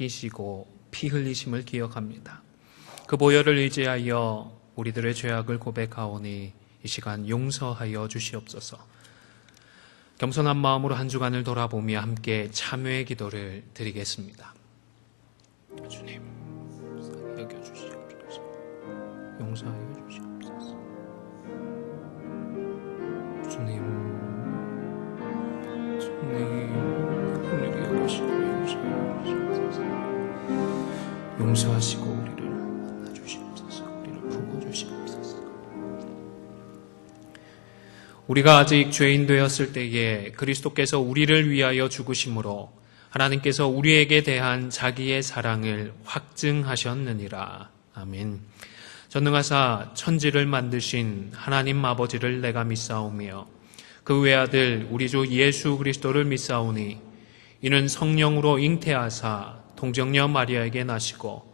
씻기시고 피 흘리심을 기억합니다. 그 보혈을 의지하여 우리들의 죄악을 고백하오니 이 시간 용서하여 주시옵소서. 겸손한 마음으로 한 주간을 돌아보며 함께 참회의 기도를 드리겠습니다. 주님, 여겨주시옵소서. 용서하여 주시옵소서. 주님, 긍휼히 여기시고 용서하여 주시옵소서. 용서하시고 우리를 만나 주시옵소서. 우리를 품어 주시옵소서. 우리가 아직 죄인 되었을 때에 그리스도께서 우리를 위하여 죽으심으로 하나님께서 우리에게 대한 자기의 사랑을 확증하셨느니라. 아멘. 전능하사 천지를 만드신 하나님 아버지를 내가 믿사오며 그 외아들 우리 주 예수 그리스도를 믿사오니 이는 성령으로 잉태하사 동정녀 마리아에게 나시고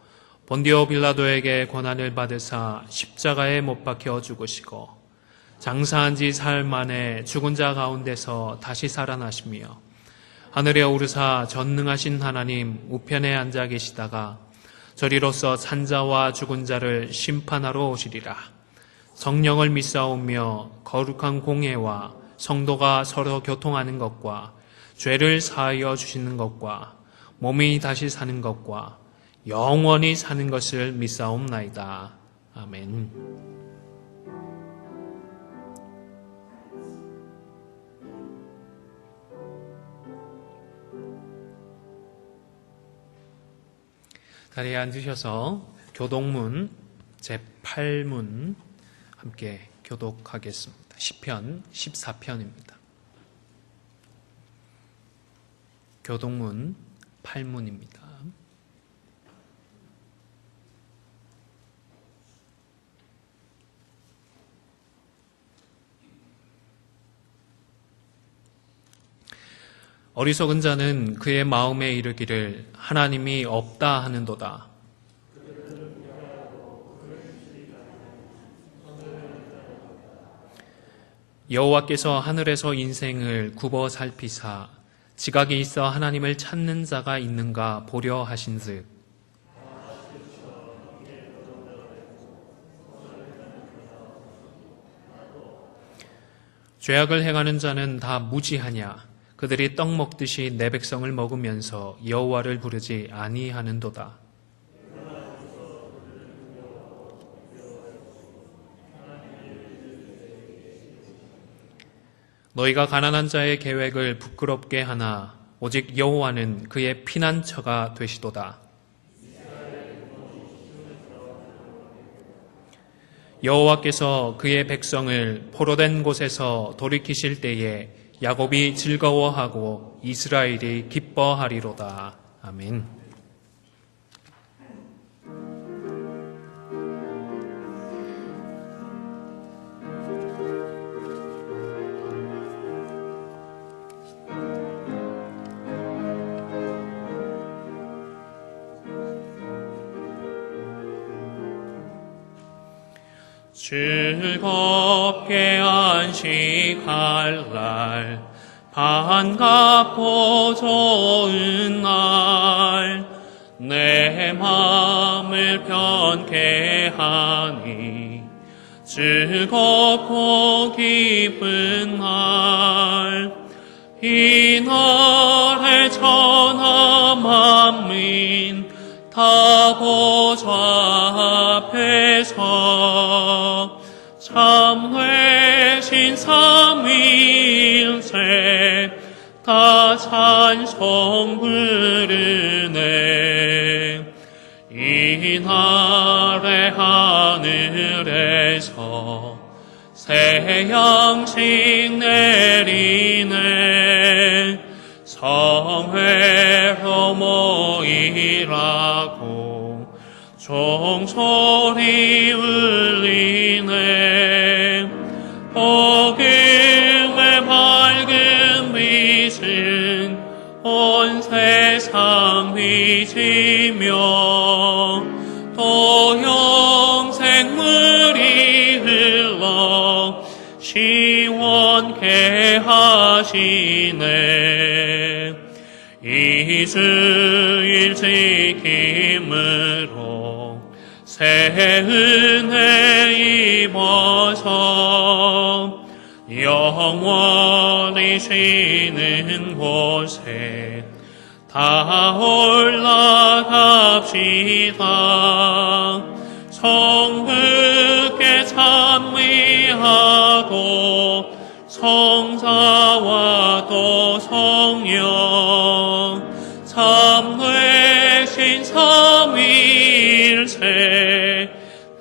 본디오 빌라도에게 고난을 받으사 십자가에 못 박혀 죽으시고 장사한 지 사흘 만에 죽은 자 가운데서 다시 살아나시며 하늘에 오르사 전능하신 하나님 우편에 앉아 계시다가 저리로서 산자와 죽은 자를 심판하러 오시리라. 성령을 믿사오며 거룩한 공회와 성도가 서로 교통하는 것과 죄를 사하여 주시는 것과 몸이 다시 사는 것과 영원히 사는 것을 믿사옵나이다. 아멘. 자리에 앉으셔서 교독문 제8문 함께 교독하겠습니다. 시편 14편입니다. 교독문 8문입니다. 어리석은 자는 그의 마음에 이르기를 하나님이 없다 하는도다. 여호와께서 하늘에서 인생을 굽어 살피사 지각이 있어 하나님을 찾는 자가 있는가 보려 하신즉 죄악을 행하는 자는 다 무지하냐. 그들이 떡 먹듯이 내 백성을 먹으면서 여호와를 부르지 아니하는도다. 너희가 가난한 자의 계획을 부끄럽게 하나 오직 여호와는 그의 피난처가 되시도다. 여호와께서 그의 백성을 포로된 곳에서 돌이키실 때에 야곱이 즐거워하고 이스라엘이 기뻐하리로다. 아멘. 즐겁게 안식할 날 반갑고 좋은 날 내 마음을 편케 하니 즐겁고 기쁜 날 이 날에 천하 만민 다 보좌 앞에서 참되신 삼위일체 다 찬송 부르네. 이 날에 하늘에서 새 양식 내리네. 성회로 모이라고 종소리 울리네. 복음의 밝은 빛은 온 세상 비치며 또 영생물이 흘러 시원케 하시네. 이주일 지킴으로 새 은혜 입어서 영원히 쉬는 곳에 다 올라갑시다. 성부께 찬미하고 성자와 또 성령 참되신 삼위일체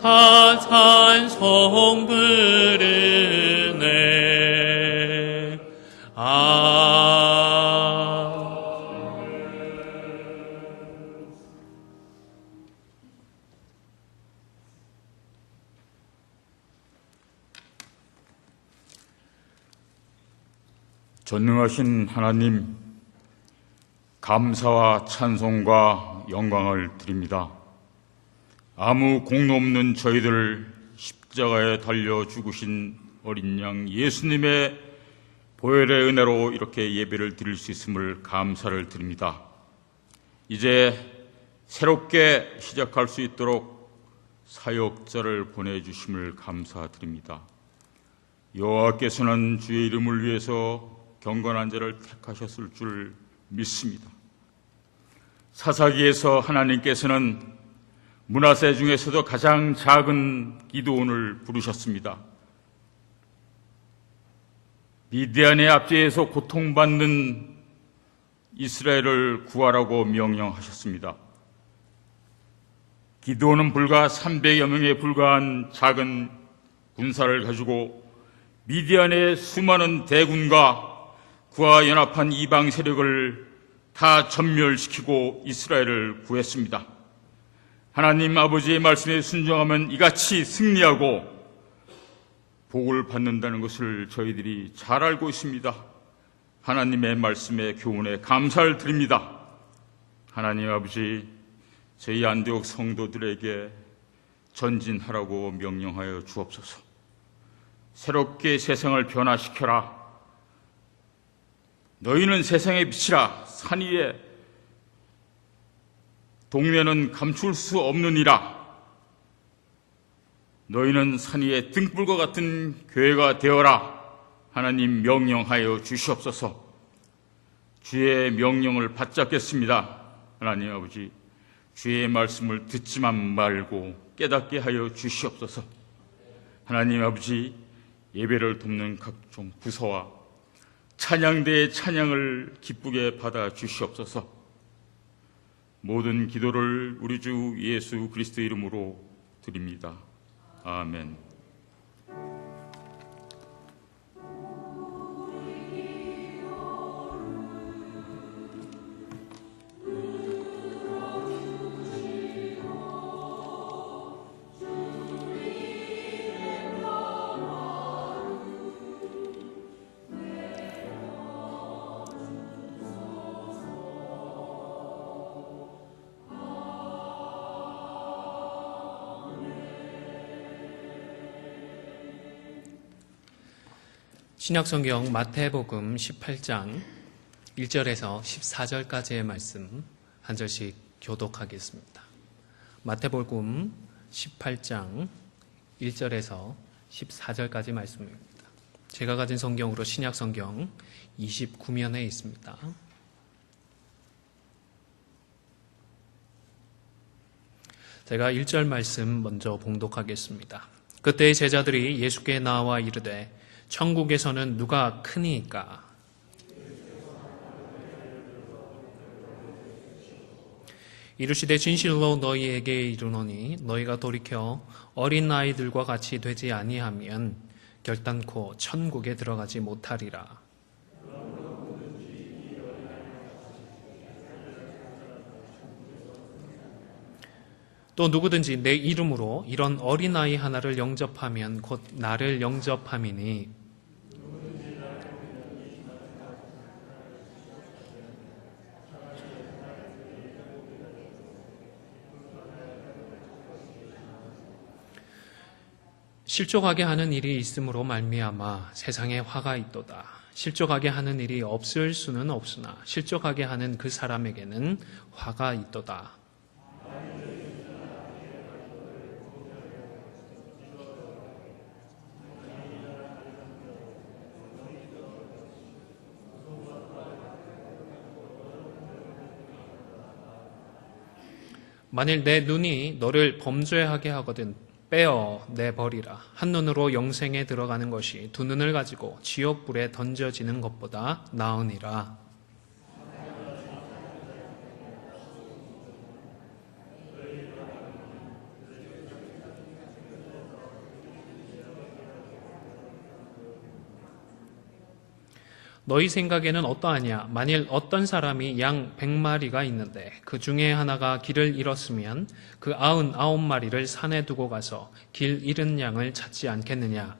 다 찬송 부르네. 전능하신 하나님, 감사와 찬송과 영광을 드립니다. 아무 공로 없는 저희들을 십자가에 달려 죽으신 어린 양 예수님의 보혈의 은혜로 이렇게 예배를 드릴 수 있음을 감사를 드립니다. 이제 새롭게 시작할 수 있도록 사역자를 보내주심을 감사드립니다. 여호와께서는 주의 이름을 위해서 경건한 자를 택하셨을 줄 믿습니다. 사사기에서 하나님께서는 므낫세 중에서도 가장 작은 기드온을 부르셨습니다. 미디안의 압제에서 고통받는 이스라엘을 구하라고 명령하셨습니다. 기드온은 불과 300여 명에 불과한 작은 군사를 가지고 미디안의 수많은 대군과 그와 연합한 이방 세력을 다 전멸시키고 이스라엘을 구했습니다. 하나님 아버지의 말씀에 순종하면 이같이 승리하고 복을 받는다는 것을 저희들이 잘 알고 있습니다. 하나님의 말씀의 교훈에 감사를 드립니다. 하나님 아버지, 저희 안디옥 성도들에게 전진하라고 명령하여 주옵소서. 새롭게 세상을 변화시켜라. 너희는 세상의 빛이라. 산 위에 동면은 감출 수 없느니라. 너희는 산 위에 등불과 같은 교회가 되어라. 하나님 명령하여 주시옵소서. 주의 명령을 받잡겠습니다. 하나님 아버지, 주의 말씀을 듣지만 말고 깨닫게 하여 주시옵소서. 하나님 아버지, 예배를 돕는 각종 부서와 찬양대의 찬양을 기쁘게 받아 주시옵소서. 모든 기도를 우리 주 예수 그리스도 이름으로 드립니다. 아멘. 신약성경 마태복음 18장 1절에서 14절까지의 말씀 한 절씩 교독하겠습니다. 마태복음 18장 1절에서 14절까지 말씀입니다. 제가 가진 성경으로 신약성경 29면에 있습니다. 제가 1절 말씀 먼저 봉독하겠습니다. 그때 제자들이 예수께 나와 이르되 천국에서는 누가 크니이까? 이르시되 진실로 너희에게 이르노니 너희가 돌이켜 어린 아이들과 같이 되지 아니하면 결단코 천국에 들어가지 못하리라. 또 누구든지 내 이름으로 이런 어린아이 하나를 영접하면 곧 나를 영접함이니 실족하게 하는 일이 있으므로 말미암아 세상에 화가 있도다. 실족하게 하는 일이 없을 수는 없으나 실족하게 하는 그 사람에게는 화가 있도다. 만일 내 눈이 너를 범죄하게 하거든 빼어 내버리라. 한 눈으로 영생에 들어가는 것이 두 눈을 가지고 지옥불에 던져지는 것보다 나으니라. 너희 생각에는 어떠하냐? 만일 어떤 사람이 양 100마리가 있는데 그 중에 하나가 길을 잃었으면 그 99마리를 산에 두고 가서 길 잃은 양을 찾지 않겠느냐?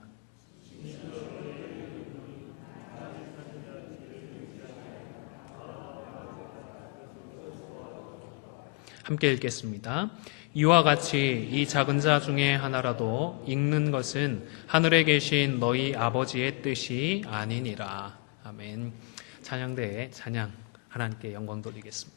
함께 읽겠습니다. 이와 같이 이 작은 자 중에 하나라도 읽는 것은 하늘에 계신 너희 아버지의 뜻이 아니니라. 아멘. 찬양대에 찬양 하나님께 영광 돌리겠습니다.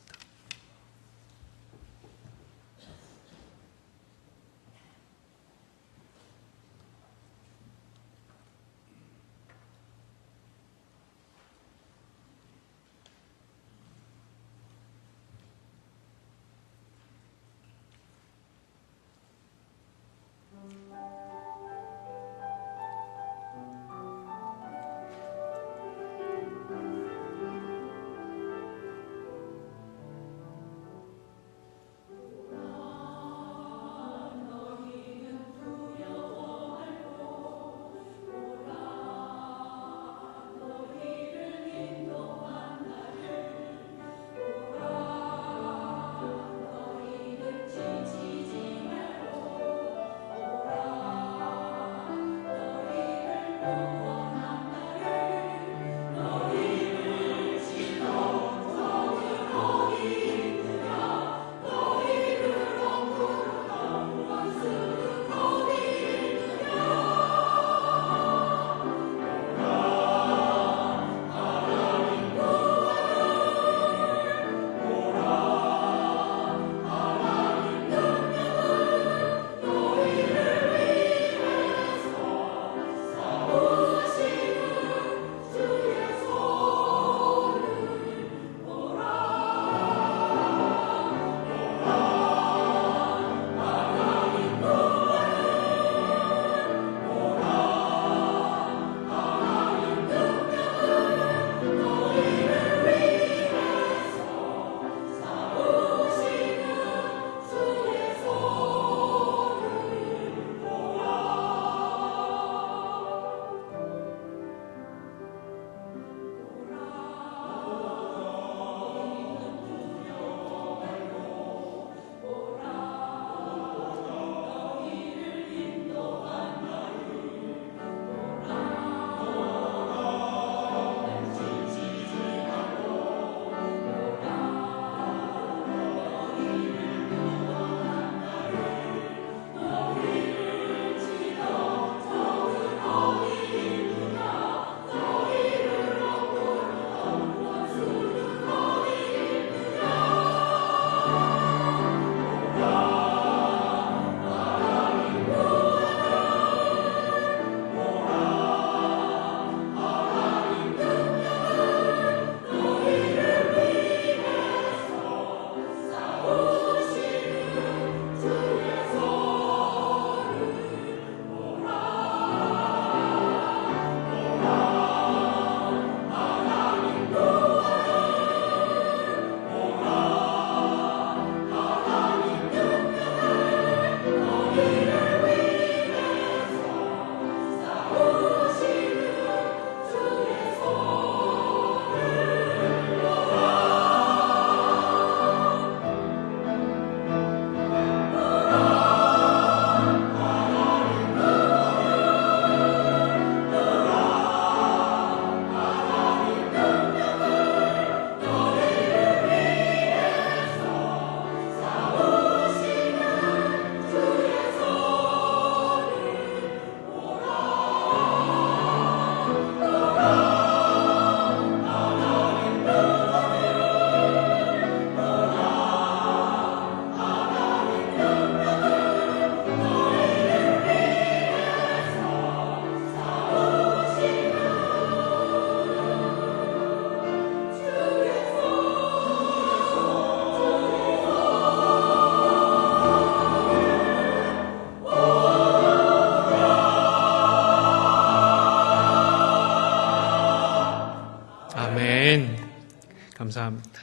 감사합니다.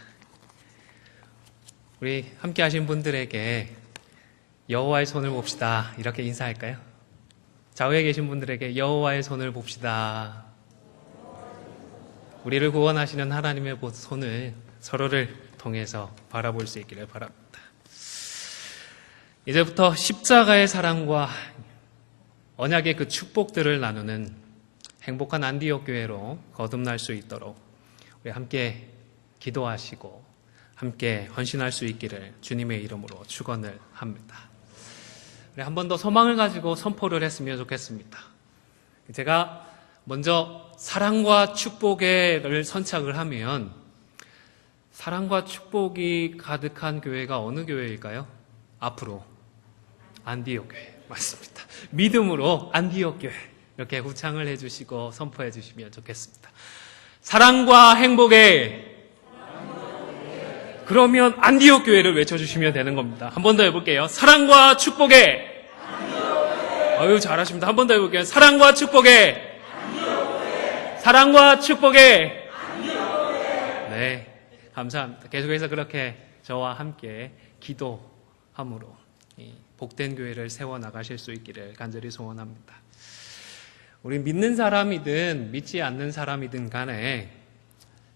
우리 함께 하신 분들에게 여호와의 손을 봅시다. 이렇게 인사할까요? 좌우에 계신 분들에게 여호와의 손을 봅시다. 우리를 구원하시는 하나님의 손을 서로를 통해서 바라볼 수 있기를 바랍니다. 이제부터 십자가의 사랑과 언약의 그 축복들을 나누는 행복한 안디옥 교회로 거듭날 수 있도록 우리 함께 기도하시고 함께 헌신할 수 있기를 주님의 이름으로 축원을 합니다. 우리 한 번 더 소망을 가지고 선포를 했으면 좋겠습니다. 제가 먼저 사랑과 축복을 선착을 하면 사랑과 축복이 가득한 교회가 어느 교회일까요? 앞으로 안디옥 교회 맞습니다. 믿음으로 안디옥 교회 이렇게 후창을 해주시고 선포해 주시면 좋겠습니다. 사랑과 행복에 그러면 안디옥 교회를 외쳐주시면 되는 겁니다. 한 번 더 해볼게요. 사랑과 축복에 아유 잘하십니다. 한 번 더 해볼게요. 사랑과 축복에 사랑과 축복에 네 감사합니다. 계속해서 그렇게 저와 함께 기도함으로 복된 교회를 세워나가실 수 있기를 간절히 소원합니다. 우리 믿는 사람이든 믿지 않는 사람이든 간에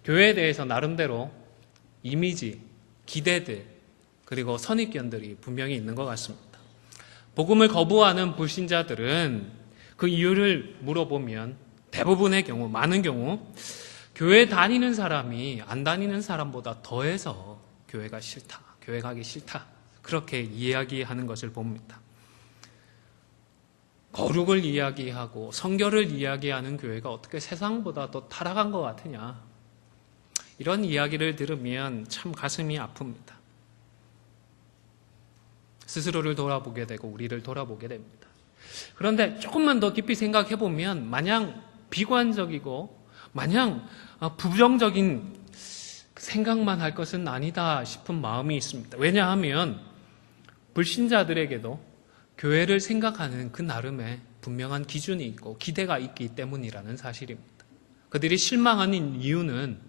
교회에 대해서 나름대로 이미지, 기대들, 그리고 선입견들이 분명히 있는 것 같습니다. 복음을 거부하는 불신자들은 그 이유를 물어보면 대부분의 경우, 많은 경우 교회 다니는 사람이 안 다니는 사람보다 더해서 교회가 싫다, 교회 가기 싫다 그렇게 이야기하는 것을 봅니다. 거룩을 이야기하고 성결을 이야기하는 교회가 어떻게 세상보다 더 타락한 것 같으냐 이런 이야기를 들으면 참 가슴이 아픕니다. 스스로를 돌아보게 되고 우리를 돌아보게 됩니다. 그런데 조금만 더 깊이 생각해 보면 마냥 비관적이고 마냥 부정적인 생각만 할 것은 아니다 싶은 마음이 있습니다. 왜냐하면 불신자들에게도 교회를 생각하는 그 나름의 분명한 기준이 있고 기대가 있기 때문이라는 사실입니다. 그들이 실망하는 이유는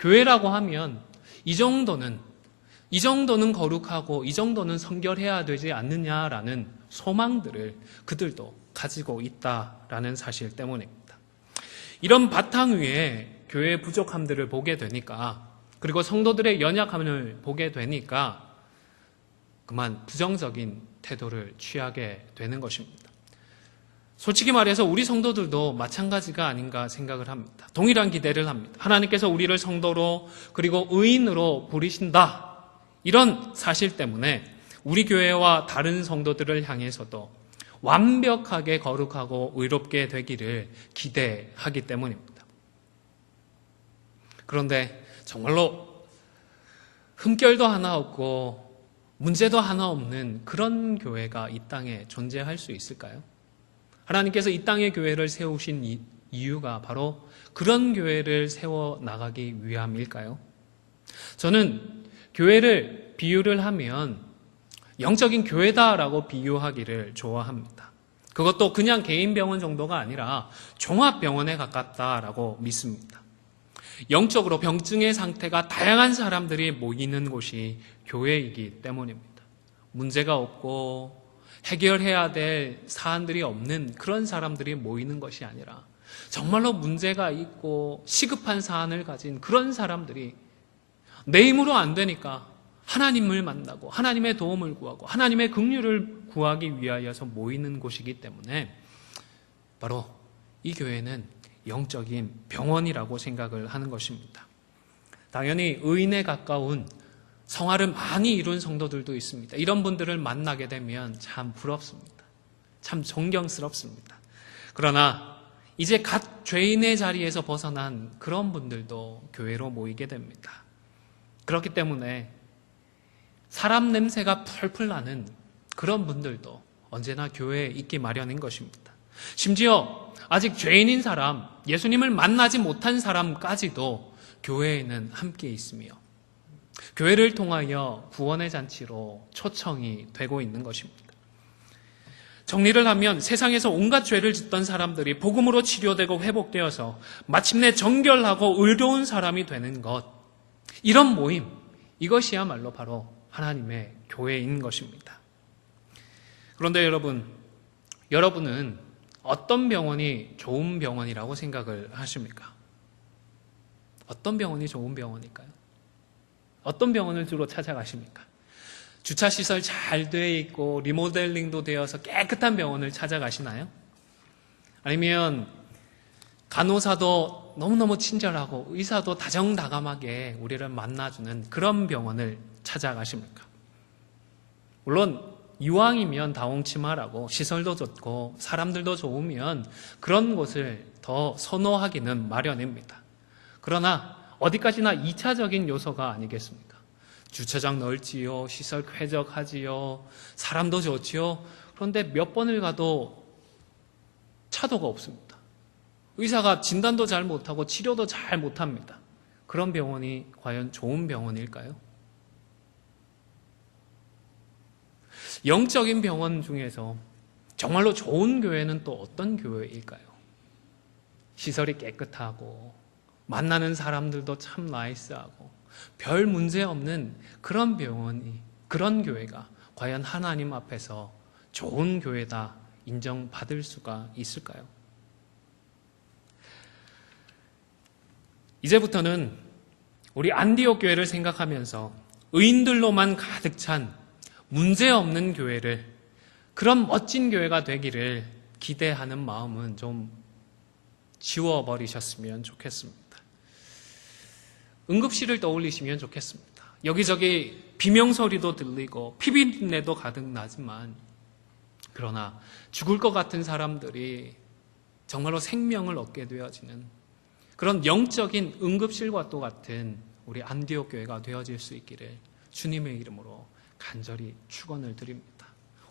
교회라고 하면 이 정도는 거룩하고 이 정도는 성결해야 되지 않느냐라는 소망들을 그들도 가지고 있다라는 사실 때문입니다. 이런 바탕 위에 교회의 부족함들을 보게 되니까 그리고 성도들의 연약함을 보게 되니까 그만 부정적인 태도를 취하게 되는 것입니다. 솔직히 말해서 우리 성도들도 마찬가지가 아닌가 생각을 합니다. 동일한 기대를 합니다. 하나님께서 우리를 성도로 그리고 의인으로 부르신다. 이런 사실 때문에 우리 교회와 다른 성도들을 향해서도 완벽하게 거룩하고 의롭게 되기를 기대하기 때문입니다. 그런데 정말로 흠결도 하나 없고 문제도 하나 없는 그런 교회가 이 땅에 존재할 수 있을까요? 하나님께서 이 땅에 교회를 세우신 이유가 바로 그런 교회를 세워나가기 위함일까요? 저는 교회를 비유를 하면 영적인 교회다라고 비유하기를 좋아합니다. 그것도 그냥 개인 병원 정도가 아니라 종합병원에 가깝다라고 믿습니다. 영적으로 병증의 상태가 다양한 사람들이 모이는 곳이 교회이기 때문입니다. 문제가 없고 해결해야 될 사안들이 없는 그런 사람들이 모이는 것이 아니라 정말로 문제가 있고 시급한 사안을 가진 그런 사람들이 내 힘으로 안 되니까 하나님을 만나고 하나님의 도움을 구하고 하나님의 긍휼을 구하기 위하여서 모이는 곳이기 때문에 바로 이 교회는 영적인 병원이라고 생각을 하는 것입니다. 당연히 의인에 가까운 성화를 많이 이룬 성도들도 있습니다. 이런 분들을 만나게 되면 참 부럽습니다. 참 존경스럽습니다. 그러나 이제 갓 죄인의 자리에서 벗어난 그런 분들도 교회로 모이게 됩니다. 그렇기 때문에 사람 냄새가 풀풀 나는 그런 분들도 언제나 교회에 있기 마련인 것입니다. 심지어 아직 죄인인 사람, 예수님을 만나지 못한 사람까지도 교회에는 함께 있으며 교회를 통하여 구원의 잔치로 초청이 되고 있는 것입니다. 정리를 하면 세상에서 온갖 죄를 짓던 사람들이 복음으로 치료되고 회복되어서 마침내 정결하고 의로운 사람이 되는 것, 이런 모임, 이것이야말로 바로 하나님의 교회인 것입니다. 그런데 여러분은 어떤 병원이 좋은 병원이라고 생각을 하십니까? 어떤 병원이 좋은 병원일까요? 어떤 병원을 주로 찾아가십니까? 주차시설 잘 돼 있고 리모델링도 되어서 깨끗한 병원을 찾아가시나요? 아니면 간호사도 너무너무 친절하고 의사도 다정다감하게 우리를 만나주는 그런 병원을 찾아가십니까? 물론 이왕이면 다홍치마라고 시설도 좋고 사람들도 좋으면 그런 곳을 더 선호하기는 마련입니다. 그러나 어디까지나 2차적인 요소가 아니겠습니까? 주차장 넓지요, 시설 쾌적하지요, 사람도 좋지요. 그런데 몇 번을 가도 차도가 없습니다. 의사가 진단도 잘 못하고 치료도 잘 못합니다. 그런 병원이 과연 좋은 병원일까요? 영적인 병원 중에서 정말로 좋은 교회는 또 어떤 교회일까요? 시설이 깨끗하고 만나는 사람들도 참 나이스하고 별 문제 없는 그런 병원이, 그런 교회가 과연 하나님 앞에서 좋은 교회다 인정받을 수가 있을까요? 이제부터는 우리 안디옥 교회를 생각하면서 의인들로만 가득 찬 문제없는 교회를, 그런 멋진 교회가 되기를 기대하는 마음은 좀 지워버리셨으면 좋겠습니다. 응급실을 떠올리시면 좋겠습니다. 여기저기 비명소리도 들리고 피비린내도 가득 나지만, 그러나 죽을 것 같은 사람들이 정말로 생명을 얻게 되어지는 그런 영적인 응급실과 또 같은 우리 안디옥 교회가 되어질 수 있기를 주님의 이름으로 간절히 축원을 드립니다.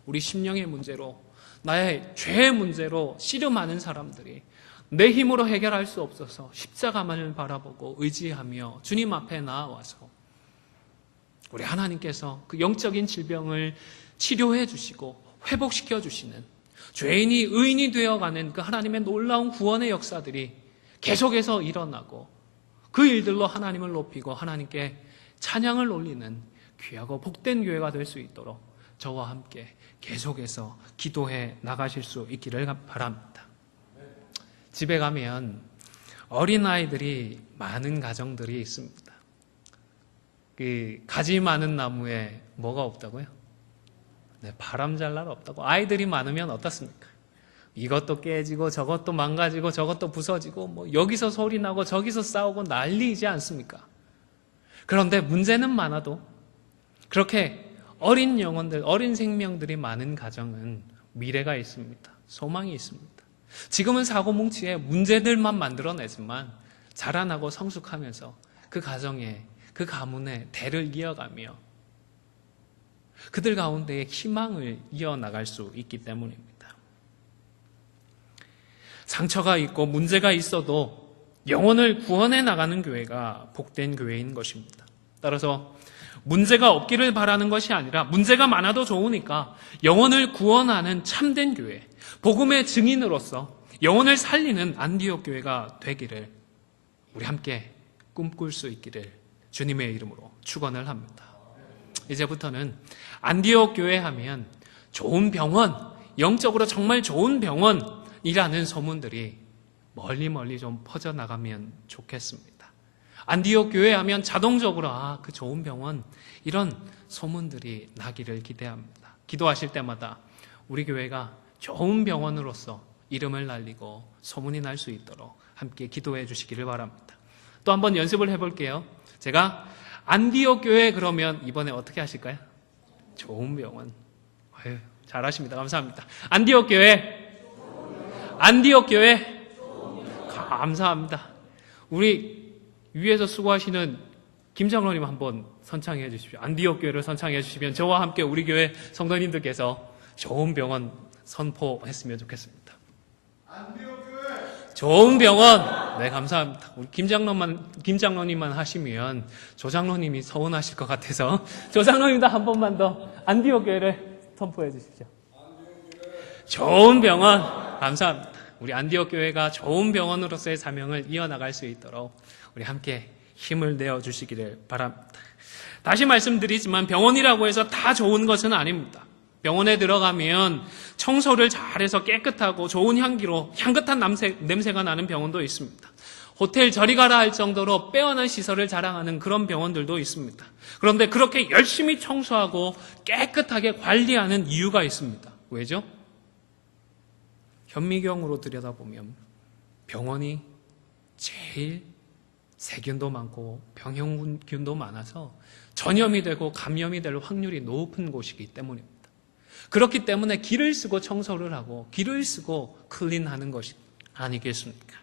우리 심령의 문제로, 나의 죄의 문제로 씨름하는 사람들이 내 힘으로 해결할 수 없어서 십자가만을 바라보고 의지하며 주님 앞에 나아와서 우리 하나님께서 그 영적인 질병을 치료해 주시고 회복시켜 주시는, 죄인이 의인이 되어가는 그 하나님의 놀라운 구원의 역사들이 계속해서 일어나고 그 일들로 하나님을 높이고 하나님께 찬양을 올리는 귀하고 복된 교회가 될 수 있도록 저와 함께 계속해서 기도해 나가실 수 있기를 바랍니다. 집에 가면 어린아이들이 많은 가정들이 있습니다. 그 가지 많은 나무에 뭐가 없다고요? 네, 바람 잘 날 없다고. 아이들이 많으면 어떻습니까? 이것도 깨지고 저것도 망가지고 저것도 부서지고 뭐 여기서 소리 나고 저기서 싸우고 난리이지 않습니까? 그런데 문제는 많아도 그렇게 어린 영혼들, 어린 생명들이 많은 가정은 미래가 있습니다. 소망이 있습니다. 지금은 사고뭉치에 문제들만 만들어내지만 자라나고 성숙하면서 그 가정에, 그 가문의 대를 이어가며 그들 가운데에 희망을 이어나갈 수 있기 때문입니다. 상처가 있고 문제가 있어도 영혼을 구원해 나가는 교회가 복된 교회인 것입니다. 따라서 문제가 없기를 바라는 것이 아니라 문제가 많아도 좋으니까 영혼을 구원하는 참된 교회, 복음의 증인으로서 영혼을 살리는 안디옥 교회가 되기를 우리 함께 꿈꿀 수 있기를 주님의 이름으로 축원을 합니다. 이제부터는 안디옥 교회 하면 좋은 병원, 영적으로 정말 좋은 병원이라는 소문들이 멀리 좀 퍼져나가면 좋겠습니다. 안디옥 교회 하면 자동적으로 그 좋은 병원, 이런 소문들이 나기를 기대합니다. 기도하실 때마다 우리 교회가 좋은 병원으로서 이름을 날리고 소문이 날 수 있도록 함께 기도해 주시기를 바랍니다. 또 한번 연습을 해볼게요. 제가 안디옥 교회 그러면 이번에 어떻게 하실까요? 좋은 병원. 아유, 잘하십니다. 감사합니다. 안디옥 교회, 안디옥 교회, 감사합니다. 우리 위에서 수고하시는 김장로님 한번 선창해 주십시오. 안디옥 교회를 선창해 주시면 저와 함께 우리 교회 성도님들께서 좋은 병원 선포했으면 좋겠습니다. 좋은 병원. 네, 감사합니다. 우리 김장로님만 하시면 조장로님이 서운하실 것 같아서 조장로님도 한 번만 더 안디옥 교회를 선포해 주십시오. 좋은 병원. 감사합니다. 우리 안디옥 교회가 좋은 병원으로서의 사명을 이어나갈 수 있도록 우리 함께 힘을 내어주시기를 바랍니다. 다시 말씀드리지만 병원이라고 해서 다 좋은 것은 아닙니다. 병원에 들어가면 청소를 잘해서 깨끗하고 좋은 향기로 향긋한 냄새가 나는 병원도 있습니다. 호텔 저리 가라 할 정도로 빼어난 시설을 자랑하는 그런 병원들도 있습니다. 그런데 그렇게 열심히 청소하고 깨끗하게 관리하는 이유가 있습니다. 왜죠? 현미경으로 들여다보면 병원이 제일 세균도 많고 병형균도 많아서 전염이 되고 감염이 될 확률이 높은 곳이기 때문입니다. 그렇기 때문에 기를 쓰고 청소를 하고 기를 쓰고 클린하는 것이 아니겠습니까?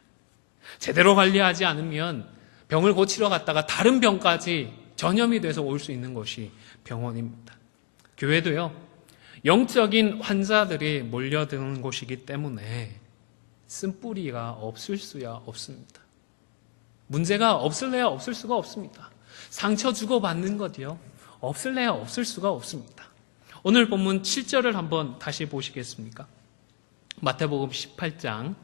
제대로 관리하지 않으면 병을 고치러 갔다가 다른 병까지 전염이 돼서 올 수 있는 것이 병원입니다. 교회도요, 영적인 환자들이 몰려드는 곳이기 때문에 쓴뿌리가 없을 수야 없습니다. 문제가 없을래야 없을 수가 없습니다. 상처 주고받는 것이요, 없을래야 없을 수가 없습니다. 오늘 본문 7절을 한번 다시 보시겠습니까? 마태복음 18장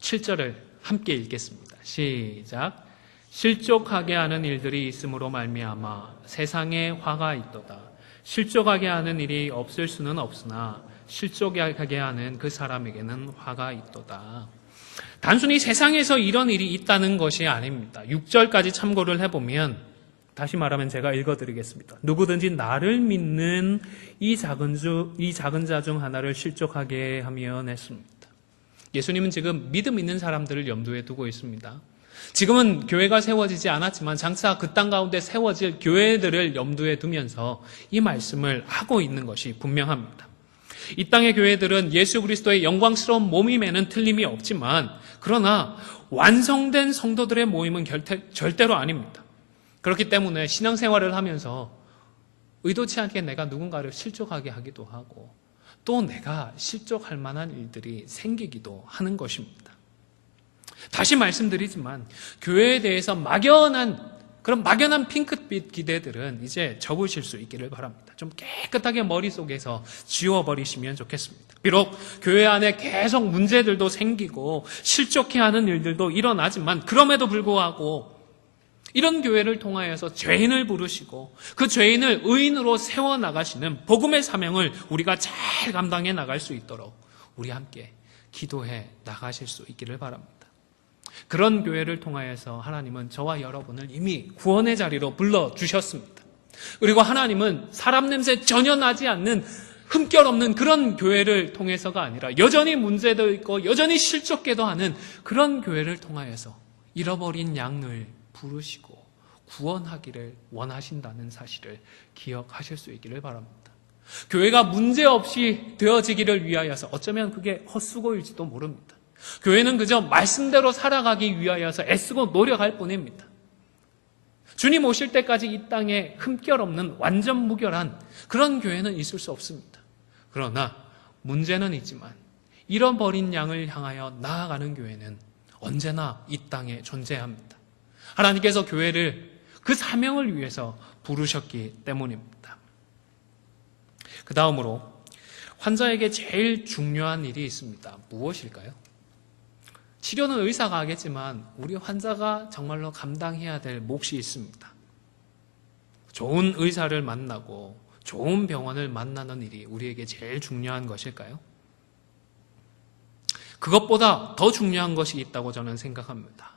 7절을 함께 읽겠습니다. 시작. 실족하게 하는 일들이 있음으로 말미암아 세상에 화가 있도다. 실족하게 하는 일이 없을 수는 없으나 실족하게 하는 그 사람에게는 화가 있도다. 단순히 세상에서 이런 일이 있다는 것이 아닙니다. 6절까지 참고를 해보면, 다시 말하면 제가 읽어드리겠습니다. 누구든지 나를 믿는 이 작은 자 중 하나를 실족하게 하면 했습니다. 예수님은 지금 믿음 있는 사람들을 염두에 두고 있습니다. 지금은 교회가 세워지지 않았지만 장차 그 땅 가운데 세워질 교회들을 염두에 두면서 이 말씀을 하고 있는 것이 분명합니다. 이 땅의 교회들은 예수 그리스도의 영광스러운 모임에는 틀림이 없지만, 그러나 완성된 성도들의 모임은 절대로 아닙니다. 그렇기 때문에 신앙생활을 하면서 의도치 않게 내가 누군가를 실족하게 하기도 하고, 또 내가 실족할 만한 일들이 생기기도 하는 것입니다. 다시 말씀드리지만 교회에 대해서 그런 막연한 핑크빛 기대들은 이제 접으실 수 있기를 바랍니다. 좀 깨끗하게 머릿속에서 지워버리시면 좋겠습니다. 비록 교회 안에 계속 문제들도 생기고 실족해하는 일들도 일어나지만, 그럼에도 불구하고 이런 교회를 통하여서 죄인을 부르시고 그 죄인을 의인으로 세워나가시는 복음의 사명을 우리가 잘 감당해 나갈 수 있도록 우리 함께 기도해 나가실 수 있기를 바랍니다. 그런 교회를 통하여서 하나님은 저와 여러분을 이미 구원의 자리로 불러주셨습니다. 그리고 하나님은 사람 냄새 전혀 나지 않는 흠결 없는 그런 교회를 통해서가 아니라 여전히 문제도 있고 여전히 실족해도 하는 그런 교회를 통하여서 잃어버린 양을 부르시고 구원하기를 원하신다는 사실을 기억하실 수 있기를 바랍니다. 교회가 문제없이 되어지기를 위하여서 어쩌면 그게 헛수고일지도 모릅니다. 교회는 그저 말씀대로 살아가기 위하여서 애쓰고 노력할 뿐입니다. 주님 오실 때까지 이 땅에 흠결 없는 완전 무결한 그런 교회는 있을 수 없습니다. 그러나 문제는 있지만 잃어버린 양을 향하여 나아가는 교회는 언제나 이 땅에 존재합니다. 하나님께서 교회를 그 사명을 위해서 부르셨기 때문입니다. 그 다음으로 환자에게 제일 중요한 일이 있습니다. 무엇일까요? 치료는 의사가 하겠지만 우리 환자가 정말로 감당해야 될 몫이 있습니다. 좋은 의사를 만나고 좋은 병원을 만나는 일이 우리에게 제일 중요한 것일까요? 그것보다 더 중요한 것이 있다고 저는 생각합니다.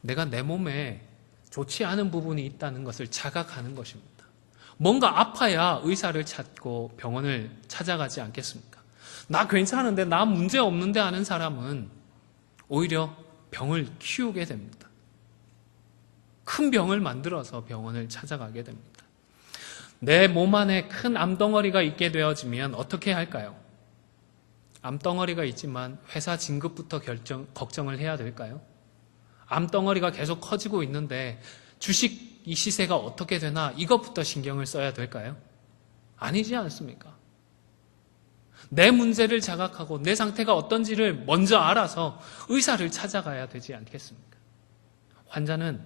내가 내 몸에 좋지 않은 부분이 있다는 것을 자각하는 것입니다. 뭔가 아파야 의사를 찾고 병원을 찾아가지 않겠습니까? 나 괜찮은데, 나 문제 없는데 하는 사람은 오히려 병을 키우게 됩니다. 큰 병을 만들어서 병원을 찾아가게 됩니다. 내 몸 안에 큰 암덩어리가 있게 되어지면 어떻게 할까요? 암덩어리가 있지만 회사 진급부터 걱정을 해야 될까요? 암덩어리가 계속 커지고 있는데 주식 이 시세가 어떻게 되나 이것부터 신경을 써야 될까요? 아니지 않습니까? 내 문제를 자각하고 내 상태가 어떤지를 먼저 알아서 의사를 찾아가야 되지 않겠습니까? 환자는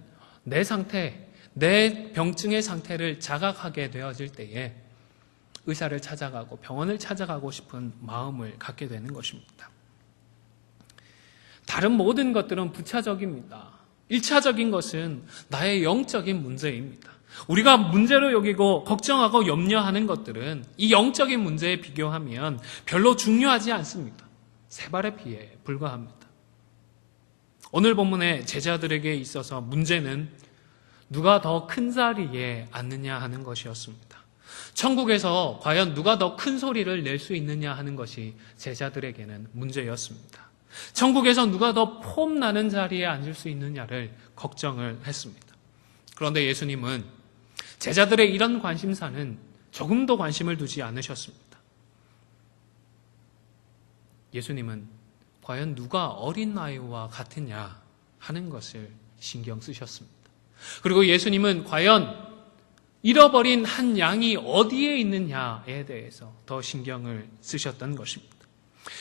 내 상태, 내 병증의 상태를 자각하게 되어질 때에 의사를 찾아가고 병원을 찾아가고 싶은 마음을 갖게 되는 것입니다. 다른 모든 것들은 부차적입니다. 1차적인 것은 나의 영적인 문제입니다. 우리가 문제로 여기고 걱정하고 염려하는 것들은 이 영적인 문제에 비교하면 별로 중요하지 않습니다. 새발의 피에 불과합니다. 오늘 본문의 제자들에게 있어서 문제는 누가 더 큰 자리에 앉느냐 하는 것이었습니다. 천국에서 과연 누가 더 큰 소리를 낼 수 있느냐 하는 것이 제자들에게는 문제였습니다. 천국에서 누가 더 폼나는 자리에 앉을 수 있느냐를 걱정을 했습니다. 그런데 예수님은 제자들의 이런 관심사는 조금도 관심을 두지 않으셨습니다. 예수님은 과연 누가 어린 아이와 같으냐 하는 것을 신경 쓰셨습니다. 그리고 예수님은 과연 잃어버린 한 양이 어디에 있느냐에 대해서 더 신경을 쓰셨던 것입니다.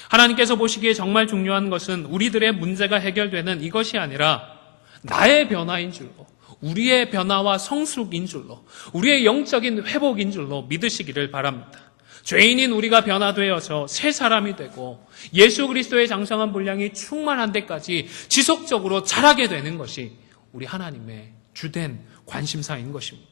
하나님께서 보시기에 정말 중요한 것은 우리들의 문제가 해결되는 이것이 아니라 나의 변화인 줄로, 우리의 변화와 성숙인 줄로, 우리의 영적인 회복인 줄로 믿으시기를 바랍니다. 죄인인 우리가 변화되어서 새 사람이 되고 예수 그리스도의 장성한 분량이 충만한 데까지 지속적으로 자라게 되는 것이 우리 하나님의 주된 관심사인 것입니다.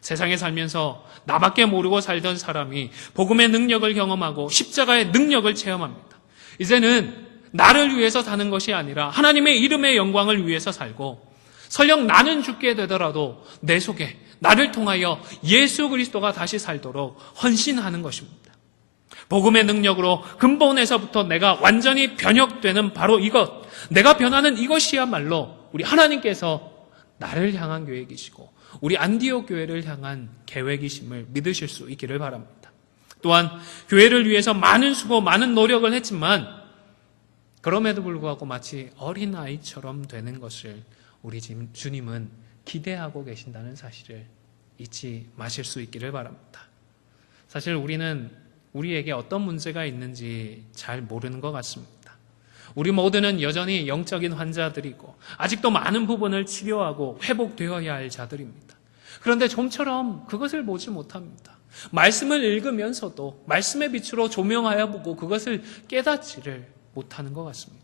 세상에 살면서 나밖에 모르고 살던 사람이 복음의 능력을 경험하고 십자가의 능력을 체험합니다. 이제는 나를 위해서 사는 것이 아니라 하나님의 이름의 영광을 위해서 살고, 설령 나는 죽게 되더라도 내 속에 나를 통하여 예수 그리스도가 다시 살도록 헌신하는 것입니다. 복음의 능력으로 근본에서부터 내가 완전히 변혁되는 바로 이것, 내가 변하는 이것이야말로 우리 하나님께서 나를 향한 계획이시고 우리 안디옥 교회를 향한 계획이심을 믿으실 수 있기를 바랍니다. 또한 교회를 위해서 많은 수고, 많은 노력을 했지만 그럼에도 불구하고 마치 어린아이처럼 되는 것을 우리 주님은 기대하고 계신다는 사실을 잊지 마실 수 있기를 바랍니다. 사실 우리는 우리에게 어떤 문제가 있는지 잘 모르는 것 같습니다. 우리 모두는 여전히 영적인 환자들이고 아직도 많은 부분을 치료하고 회복되어야 할 자들입니다. 그런데 좀처럼 그것을 보지 못합니다. 말씀을 읽으면서도 말씀의 빛으로 조명하여 보고 그것을 깨닫지를 못하는 것 같습니다.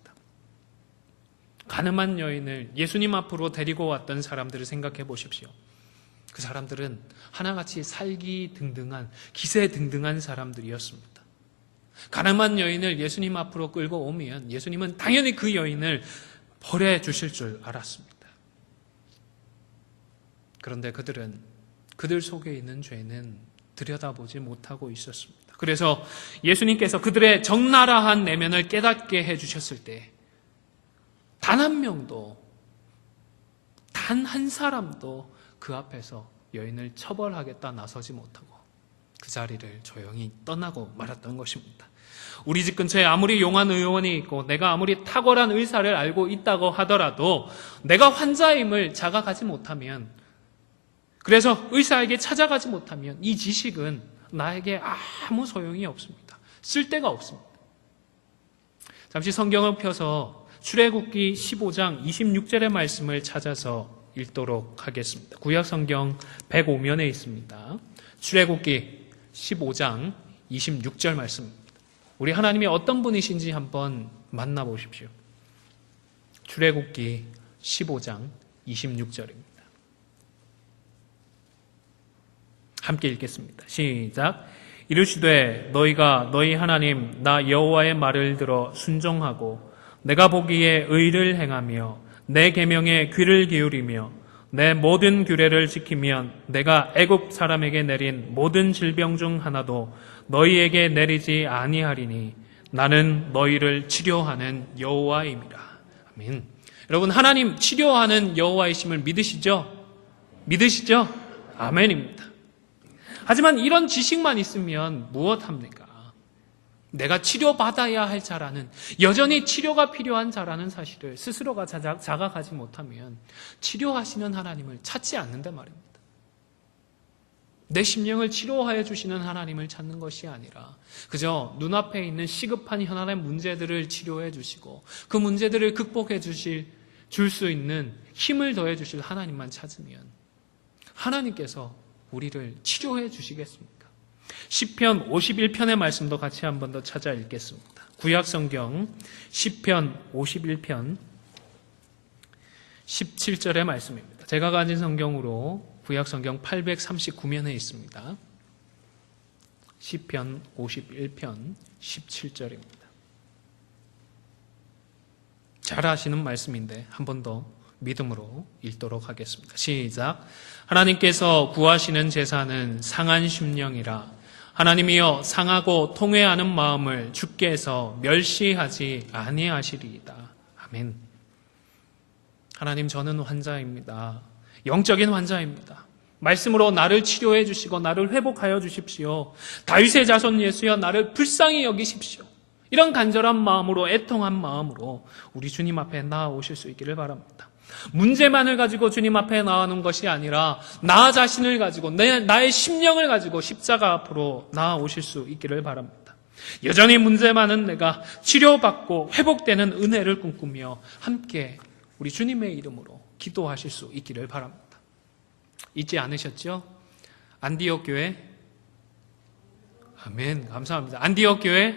가늠한 여인을 예수님 앞으로 데리고 왔던 사람들을 생각해 보십시오. 그 사람들은 하나같이 살기등등한, 기세등등한 사람들이었습니다. 가늠한 여인을 예수님 앞으로 끌고 오면 예수님은 당연히 그 여인을 벌해 주실 줄 알았습니다. 그런데 그들은 그들 속에 있는 죄는 들여다보지 못하고 있었습니다. 그래서 예수님께서 그들의 적나라한 내면을 깨닫게 해주셨을 때 단 한 명도, 단 한 사람도 그 앞에서 여인을 처벌하겠다 나서지 못하고 그 자리를 조용히 떠나고 말았던 것입니다. 우리 집 근처에 아무리 용한 의원이 있고 내가 아무리 탁월한 의사를 알고 있다고 하더라도 내가 환자임을 자각하지 못하면, 그래서 의사에게 찾아가지 못하면 이 지식은 나에게 아무 소용이 없습니다. 쓸데가 없습니다. 잠시 성경을 펴서 출애굽기 15장 26절의 말씀을 찾아서 읽도록 하겠습니다. 구약 성경 105면에 있습니다. 출애굽기 15장 26절 말씀입니다. 우리 하나님이 어떤 분이신지 한번 만나보십시오. 출애굽기 15장 26절입니다. 함께 읽겠습니다. 시작. 이르시되 너희가 너희 하나님 나 여호와의 말을 들어 순종하고 내가 보기에 의를 행하며 내 계명에 귀를 기울이며 내 모든 규례를 지키면 내가 애굽 사람에게 내린 모든 질병 중 하나도 너희에게 내리지 아니하리니 나는 너희를 치료하는 여호와임이라. 아멘. 여러분, 하나님 치료하는 여호와이심을 믿으시죠? 믿으시죠? 아멘입니다. 하지만 이런 지식만 있으면 무엇합니까? 내가 치료받아야 할 자라는, 여전히 치료가 필요한 자라는 사실을 스스로가 자각하지 못하면 치료하시는 하나님을 찾지 않는단 말입니다. 내 심령을 치료하여 주시는 하나님을 찾는 것이 아니라 그저 눈앞에 있는 시급한 현안의 문제들을 치료해 주시고 그 문제들을 극복해 줄 수 있는 힘을 더해 주실 하나님만 찾으면 하나님께서 우리를 치료해 주시겠습니까? 시편 51편의 말씀도 같이 한 번 더 찾아 읽겠습니다. 구약 성경 시편 51편 17절의 말씀입니다. 제가 가진 성경으로 구약 성경 839면에 있습니다. 시편 51편 17절입니다. 잘 아시는 말씀인데 한 번 더 믿음으로 읽도록 하겠습니다. 시작. 하나님께서 구하시는 제사는 상한 심령이라. 하나님이여 상하고 통회하는 마음을 주께서 멸시하지 아니하시리이다. 아멘. 하나님, 저는 환자입니다. 영적인 환자입니다. 말씀으로 나를 치료해 주시고 나를 회복하여 주십시오. 다윗의 자손 예수여, 나를 불쌍히 여기십시오. 이런 간절한 마음으로, 애통한 마음으로 우리 주님 앞에 나아오실 수 있기를 바랍니다. 문제만을 가지고 주님 앞에 나아오는 것이 아니라 나 자신을 가지고, 나의 심령을 가지고 십자가 앞으로 나아오실 수 있기를 바랍니다. 여전히 문제 많은 내가 치료받고 회복되는 은혜를 꿈꾸며 함께 우리 주님의 이름으로 기도하실 수 있기를 바랍니다. 잊지 않으셨죠? 안디옥 교회. 아멘. 감사합니다. 안디옥 교회.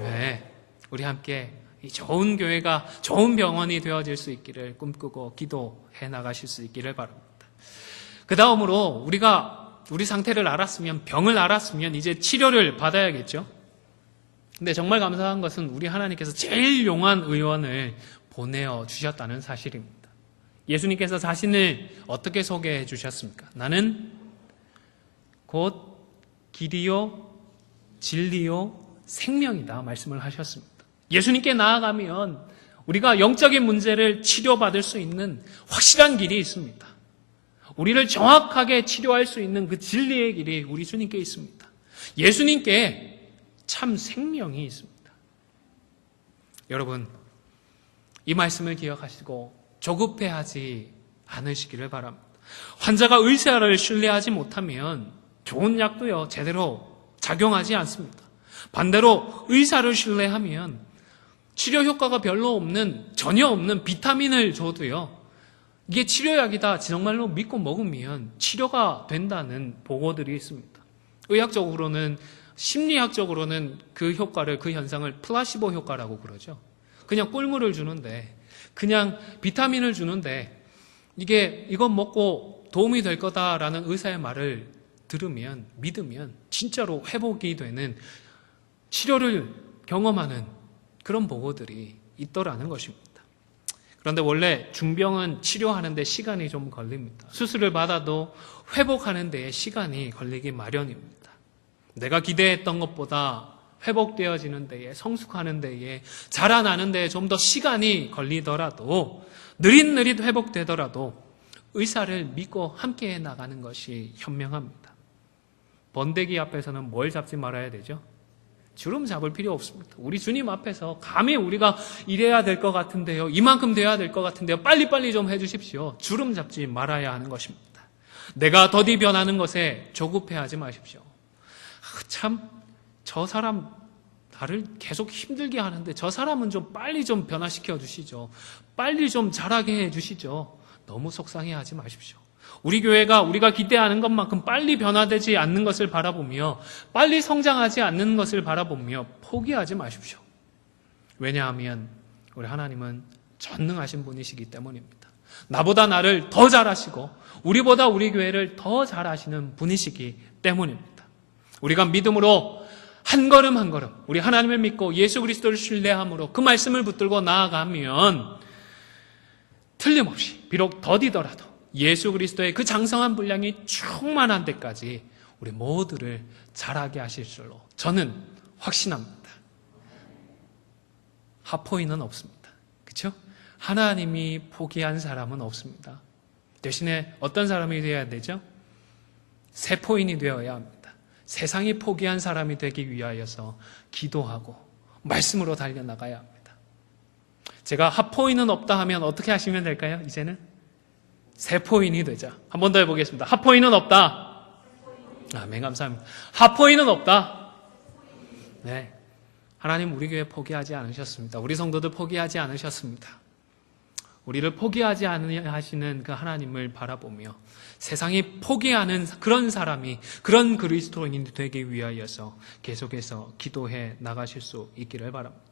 네. 우리 함께 이 좋은 교회가 좋은 병원이 되어질 수 있기를 꿈꾸고 기도해 나가실 수 있기를 바랍니다. 그 다음으로 우리 상태를 알았으면, 병을 알았으면 이제 치료를 받아야겠죠? 근데 정말 감사한 것은 우리 하나님께서 제일 용한 의원을 보내어 주셨다는 사실입니다. 예수님께서 자신을 어떻게 소개해 주셨습니까? 나는 곧 길이요 진리요 생명이다 말씀을 하셨습니다. 예수님께 나아가면 우리가 영적인 문제를 치료받을 수 있는 확실한 길이 있습니다. 우리를 정확하게 치료할 수 있는 그 진리의 길이 우리 주님께 있습니다. 예수님께 참 생명이 있습니다. 여러분, 이 말씀을 기억하시고 조급해하지 않으시기를 바랍니다. 환자가 의사를 신뢰하지 못하면 좋은 약도요 제대로 작용하지 않습니다. 반대로 의사를 신뢰하면 치료 효과가 전혀 없는 비타민을 줘도요, 이게 치료약이다 정말로 믿고 먹으면 치료가 된다는 보고들이 있습니다. 의학적으로는, 심리학적으로는 그 효과를, 그 현상을 플라시보 효과라고 그러죠. 그냥 꿀물을 주는데, 그냥 비타민을 주는데 이건 먹고 도움이 될 거다라는 의사의 말을 들으면, 믿으면 진짜로 회복이 되는, 치료를 경험하는 그런 보고들이 있더라는 것입니다. 그런데 원래 중병은 치료하는 데 시간이 좀 걸립니다. 수술을 받아도 회복하는 데에 시간이 걸리기 마련입니다. 내가 기대했던 것보다 회복되어지는 데에, 성숙하는 데에, 자라나는 데에 좀 더 시간이 걸리더라도, 느릿느릿 회복되더라도 의사를 믿고 함께 나가는 것이 현명합니다. 번데기 앞에서는 뭘 잡지 말아야 되죠? 주름 잡을 필요 없습니다. 우리 주님 앞에서 감히 우리가 이래야 될 것 같은데요, 이만큼 돼야 될 것 같은데요, 빨리빨리 좀 해주십시오. 주름 잡지 말아야 하는 것입니다. 내가 더디 변하는 것에 조급해하지 마십시오. 참, 저 사람 나를 계속 힘들게 하는데 저 사람은 좀 빨리 좀 변화시켜 주시죠. 빨리 좀 자라게 해 주시죠. 너무 속상해하지 마십시오. 우리 교회가 우리가 기대하는 것만큼 빨리 변화되지 않는 것을 바라보며, 빨리 성장하지 않는 것을 바라보며 포기하지 마십시오. 왜냐하면 우리 하나님은 전능하신 분이시기 때문입니다. 나보다 나를 더 잘하시고 우리보다 우리 교회를 더 잘하시는 분이시기 때문입니다. 우리가 믿음으로 한 걸음 한 걸음 우리 하나님을 믿고 예수 그리스도를 신뢰함으로 그 말씀을 붙들고 나아가면 틀림없이, 비록 더디더라도 예수 그리스도의 그 장성한 분량이 충만한 데까지 우리 모두를 자라게 하실 줄로 저는 확신합니다. 하포인은 없습니다. 그렇죠? 하나님이 포기한 사람은 없습니다. 대신에 어떤 사람이 되어야 되죠? 세포인이 되어야 합니다. 세상이 포기한 사람이 되기 위하여서 기도하고 말씀으로 달려나가야 합니다. 제가 하포인은 없다 하면 어떻게 하시면 될까요? 이제는 세포인이 되자. 한 번 더 해보겠습니다. 하포인은 없다. 아멘, 감사합니다. 하포인은 없다. 네, 하나님 우리 교회 포기하지 않으셨습니다. 우리 성도들 포기하지 않으셨습니다. 우리를 포기하지 않으시는 그 하나님을 바라보며 세상이 포기하는 그런 사람이, 그런 그리스도인이 되기 위하여서 계속해서 기도해 나가실 수 있기를 바랍니다.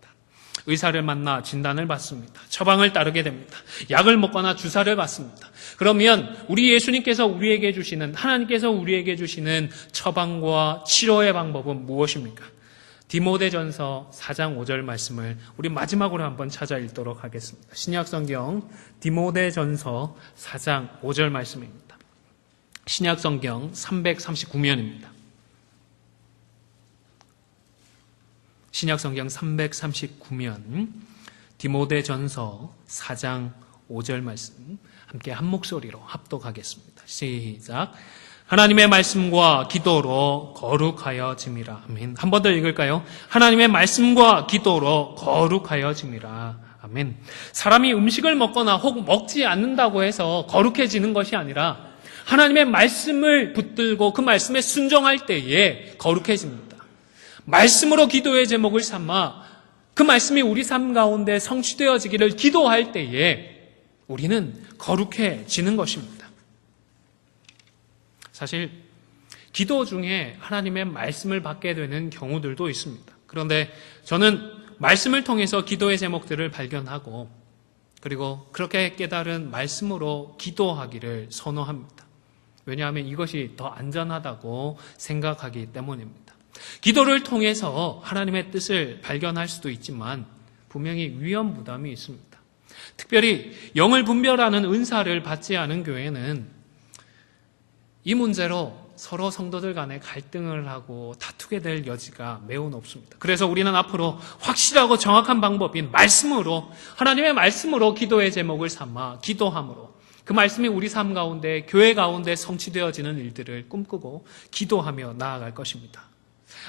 의사를 만나 진단을 받습니다. 처방을 따르게 됩니다. 약을 먹거나 주사를 받습니다. 그러면 우리 예수님께서 우리에게 주시는, 하나님께서 우리에게 주시는 처방과 치료의 방법은 무엇입니까? 디모데전서 4장 5절 말씀을 우리 마지막으로 한번 찾아 읽도록 하겠습니다. 신약성경 디모데전서 4장 5절 말씀입니다. 신약성경 339면입니다. 신약성경 339면 디모데전서 4장 5절 말씀 함께 한 목소리로 합독하겠습니다. 시작. 하나님의 말씀과 기도로 거룩하여짐이라. 아멘. 한 번 더 읽을까요? 하나님의 말씀과 기도로 거룩하여짐이라. 아멘. 사람이 음식을 먹거나 혹 먹지 않는다고 해서 거룩해지는 것이 아니라 하나님의 말씀을 붙들고 그 말씀에 순종할 때에 거룩해집니다. 말씀으로 기도의 제목을 삼아 그 말씀이 우리 삶 가운데 성취되어지기를 기도할 때에 우리는 거룩해지는 것입니다. 사실 기도 중에 하나님의 말씀을 받게 되는 경우들도 있습니다. 그런데 저는 말씀을 통해서 기도의 제목들을 발견하고 그리고 그렇게 깨달은 말씀으로 기도하기를 선호합니다. 왜냐하면 이것이 더 안전하다고 생각하기 때문입니다. 기도를 통해서 하나님의 뜻을 발견할 수도 있지만 분명히 위험 부담이 있습니다. 특별히 영을 분별하는 은사를 받지 않은 교회는 이 문제로 서로 성도들 간에 갈등을 하고 다투게 될 여지가 매우 높습니다. 그래서 우리는 앞으로 확실하고 정확한 방법인 말씀으로, 하나님의 말씀으로 기도의 제목을 삼아 기도함으로 그 말씀이 우리 삶 가운데, 교회 가운데 성취되어지는 일들을 꿈꾸고 기도하며 나아갈 것입니다.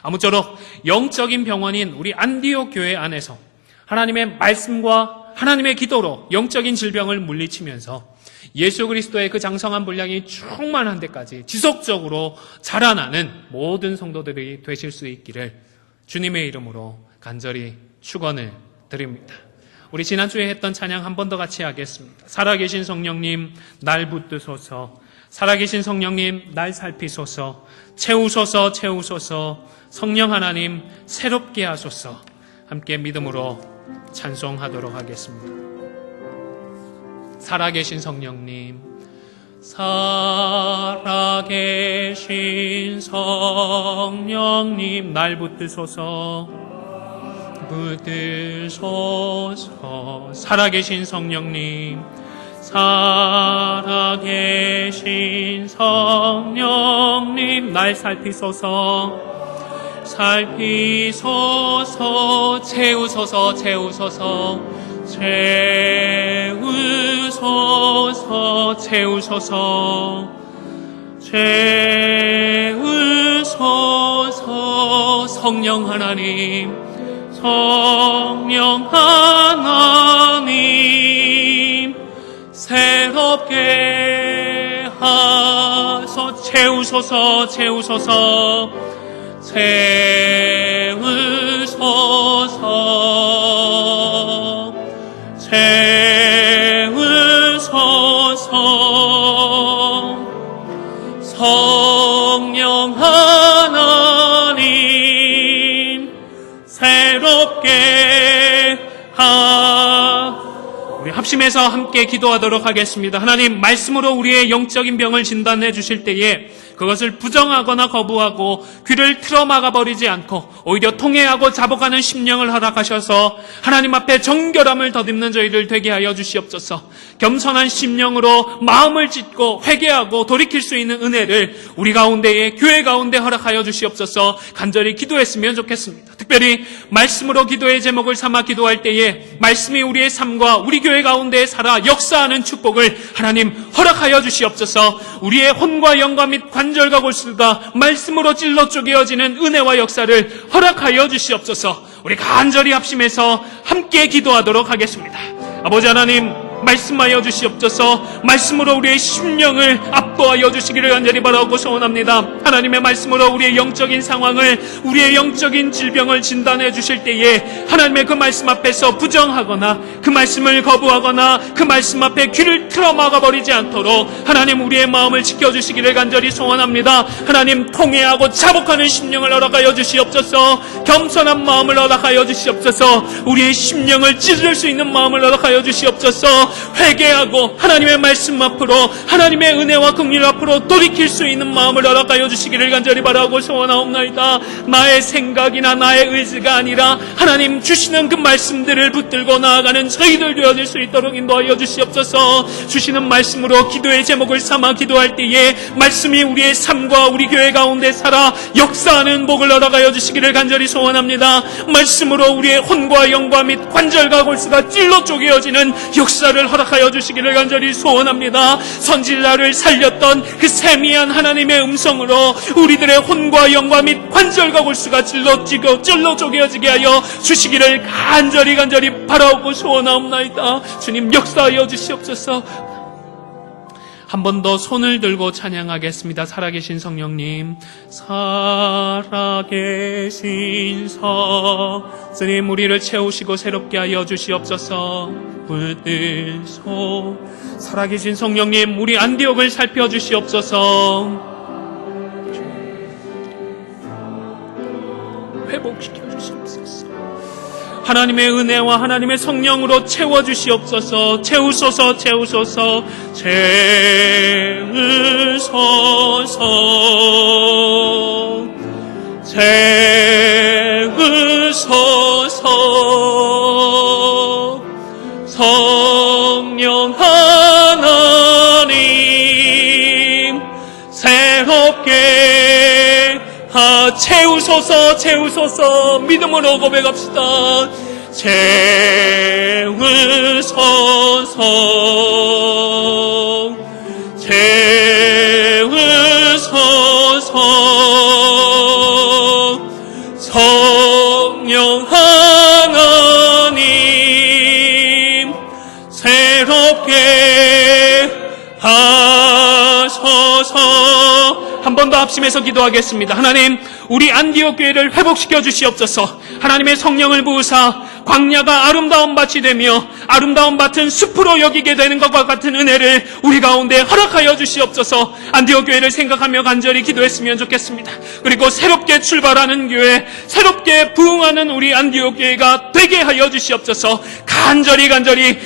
아무쪼록 영적인 병원인 우리 안디옥 교회 안에서 하나님의 말씀과 하나님의 기도로 영적인 질병을 물리치면서 예수 그리스도의 그 장성한 분량이 충만한 데까지 지속적으로 자라나는 모든 성도들이 되실 수 있기를 주님의 이름으로 간절히 축원을 드립니다. 우리 지난주에 했던 찬양 한 번 더 같이 하겠습니다. 살아계신 성령님 날 붙드소서, 살아계신 성령님 날 살피소서, 채우소서 채우소서, 성령 하나님 새롭게 하소서. 함께 믿음으로 찬송하도록 하겠습니다. 살아계신 성령님, 살아계신 성령님 날 붙드소서, 붙드소서. 살아계신 성령님, 살아계신 성령님 날 살피소서, 살피소서. 채우소서 채우소서, 채우소서 채우소서, 채우소서. 성령 하나님, 성령 하나님 새롭게 하소. 채우소서 채우소서, 채우소서, 채우소서. 성령 하나님 새롭게 우리 합심해서 함께 기도하도록 하겠습니다. 하나님, 말씀으로 우리의 영적인 병을 진단해 주실 때에 그것을 부정하거나 거부하고 귀를 틀어막아 버리지 않고 오히려 통회하고 자복하는 심령을 허락하셔서 하나님 앞에 정결함을 덧입는 저희들 되게 하여 주시옵소서. 겸손한 심령으로 마음을 찢고 회개하고 돌이킬 수 있는 은혜를 우리 가운데에, 교회 가운데 허락하여 주시옵소서. 간절히 기도했으면 좋겠습니다. 특별히 말씀으로 기도의 제목을 삼아 기도할 때에 말씀이 우리의 삶과 우리 교회 가운데 살아 역사하는 축복을 하나님 허락하여 주시옵소서. 우리의 혼과 영과 및 관절과 골수가 말씀으로 찔러 쪼개어지는 은혜와 역사를 허락하여 주시옵소서. 우리 간절히 합심해서 함께 기도하도록 하겠습니다. 아버지 하나님, 말씀하여 주시옵소서. 말씀으로 우리의 심령을 압도하여 주시기를 간절히 바라고 소원합니다. 하나님의 말씀으로 우리의 영적인 상황을, 우리의 영적인 질병을 진단해 주실 때에 하나님의 그 말씀 앞에서 부정하거나 그 말씀을 거부하거나 그 말씀 앞에 귀를 틀어막아 버리지 않도록 하나님 우리의 마음을 지켜주시기를 간절히 소원합니다. 하나님 통회하고 자복하는 심령을 허락하여 주시옵소서. 겸손한 마음을 허락하여 주시옵소서. 우리의 심령을 찢을 수 있는 마음을 허락하여 주시옵소서. 회개하고 하나님의 말씀 앞으로, 하나님의 은혜와 긍휼 앞으로 돌이킬 수 있는 마음을 허락하여 주시기를 간절히 바라고 소원하옵나이다. 나의 생각이나 나의 의지가 아니라 하나님 주시는 그 말씀들을 붙들고 나아가는 저희들 되어질 수 있도록 인도하여 주시옵소서. 주시는 말씀으로 기도의 제목을 삼아 기도할 때에 말씀이 우리의 삶과 우리 교회 가운데 살아 역사하는 복을 허락하여 주시기를 간절히 소원합니다. 말씀으로 우리의 혼과 영과 및 관절과 골수가 찔러 쪼개어지는 역사를 허락하여 주시기를 간절히 소원합니다. 선지자를 살렸던 그 세미한 하나님의 음성으로 우리들의 혼과 영과 및 관절과 골수가 찔러 쪼개어지게 하여 주시기를 간절히 바라오고 소원하옵나이다. 주님 역사하여 주시옵소서. 한 번 더 손을 들고 찬양하겠습니다. 살아계신 성령님, 살아계신 성령님 우리를 채우시고 새롭게 하여 주시옵소서. 불들소 살아계신 성령님 우리 안디옥을 살펴주시옵소서. 회복시켜 주시옵소서. 하나님의 은혜와 하나님의 성령으로 채워주시옵소서. 채우소서. 성령 하나님 새롭게 채우소서. 믿음으로 고백합시다. 채우소서. 성령 하나님 새롭게 하소서. 한 번 더 합심해서 기도하겠습니다. 하나님 우리 안디옥 교회를 회복시켜 주시옵소서. 하나님의 성령을 부으사 광야가 아름다운 밭이 되며 아름다운 밭은 숲으로 여기게 되는 것과 같은 은혜를 우리 가운데 허락하여 주시옵소서. 안디옥 교회를 생각하며 간절히 기도했으면 좋겠습니다. 그리고 새롭게 출발하는 교회, 새롭게 부흥하는 우리 안디옥 교회가 되게 하여 주시옵소서. 간절히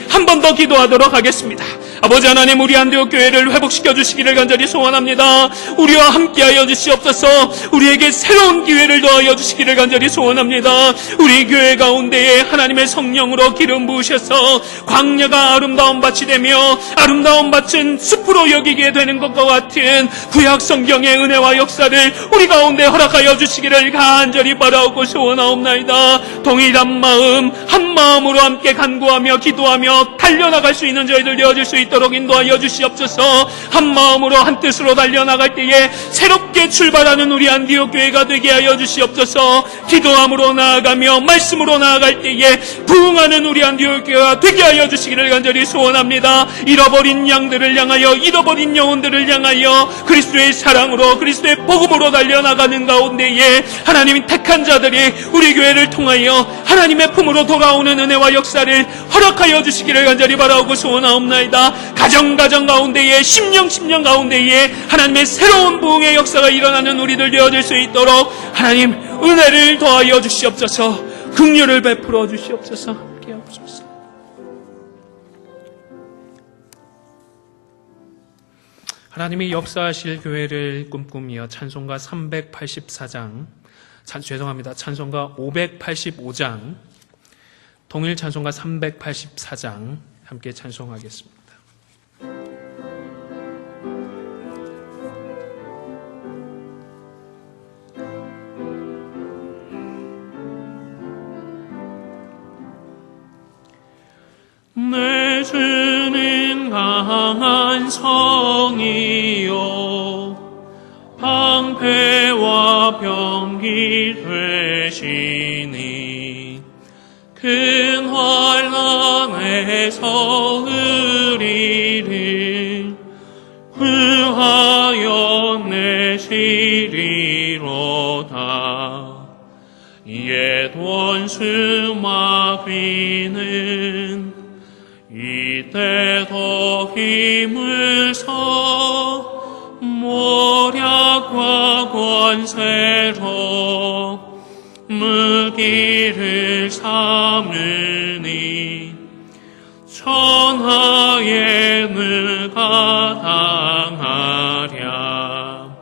한 번 더 기도하도록 하겠습니다. 아버지 하나님 우리 안디옥 교회를 회복시켜 주시기를 간절히 소원합니다. 우리와 함께하여 주시옵소서. 우리에게 새로운 기회를 더하여 주시기를 간절히 소원합니다. 우리 교회 가운데에 하나님의 성령으로 기름 부으셔서 광야가 아름다운 밭이 되며 아름다운 밭은 숲으로 여기게 되는 것과 같은 구약 성경의 은혜와 역사를 우리 가운데 허락하여 주시기를 간절히 바라오고 소원하옵나이다. 동일한 마음 한 마음으로 함께 간구하며 기도하며 달려나갈 수 있는 저희들 되어질 수 있도록 인도하여 주시옵소서. 한 마음으로 한 뜻으로 달려나갈 때에 새롭게 출발하는 우리 안디옥 교회가 되게 하여 주시옵소서. 기도함으로 나아가며 말씀으로 나아갈 때에 부흥하는 우리 안디옥 교회가 되게 하여 주시기를 간절히 소원합니다. 잃어버린 양들을 향하여, 잃어버린 영혼들을 향하여 그리스도의 사랑으로, 그리스도의 복음으로 달려나가는 가운데에 하나님이 택한 자들이 우리 교회를 통하여 하나님의 품으로 돌아오는 은혜와 역사를 허락하여 주시기를 간절히 바라오고 소원하옵나이다. 가정 가운데에, 심령 가운데에 하나님의 새로운 부흥의 역사가 일어나는 우리들 되어질 수 있도록 하나님 은혜를 더하여 주시옵소서. 긍휼을 베풀어 주시옵소서. 함께하옵소서. 하나님이 역사하실 교회를 꿈꾸며 찬송가 384장, 찬송가 585장, 동일 찬송가 384장 함께 찬송하겠습니다. 내 주는 강한 성이요 방패와 병기 되시니 큰 환난에서 이르리로다. 옛 원수 마귀는 이때 더 힘을 써 모략과 권세로 무기를 삼으니 천하에 누가 당하랴.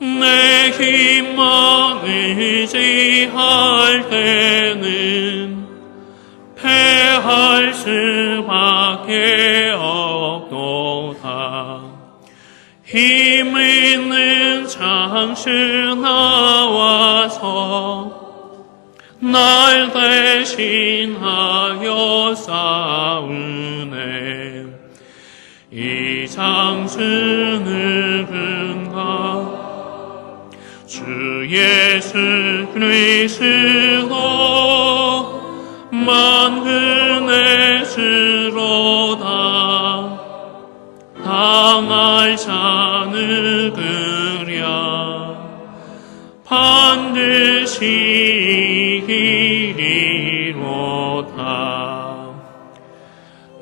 내 힘만 의지할 때는 패할 수밖에 없도다. 힘 있는 장수 나와서 날 대신하여 싸우네. 이 장수 누군가? 주 예수 그리스도 만군의 주로다. 당할 자 누구랴? 반드시 이기리로다.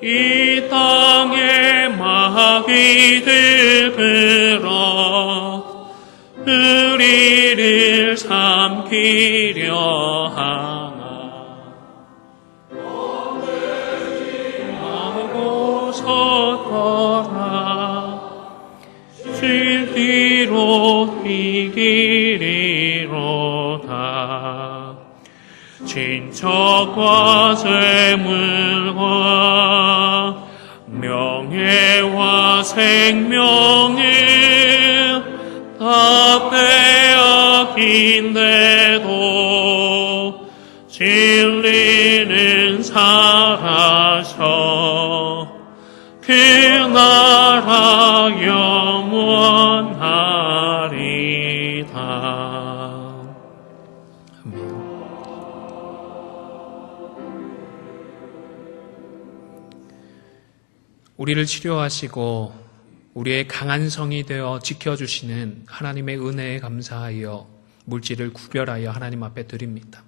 이 땅의 마귀들 끌어 우리를 삼키려 하나. 하고 섰더라. 진리로 이기리로다. 친척과 재물과 명예와 생명을 다 빼앗긴데도 진리는 살아서 그 나라 영원하리다. 아멘. 우리를 치료하시고 우리의 강한 성이 되어 지켜주시는 하나님의 은혜에 감사하여 물질을 구별하여 하나님 앞에 드립니다.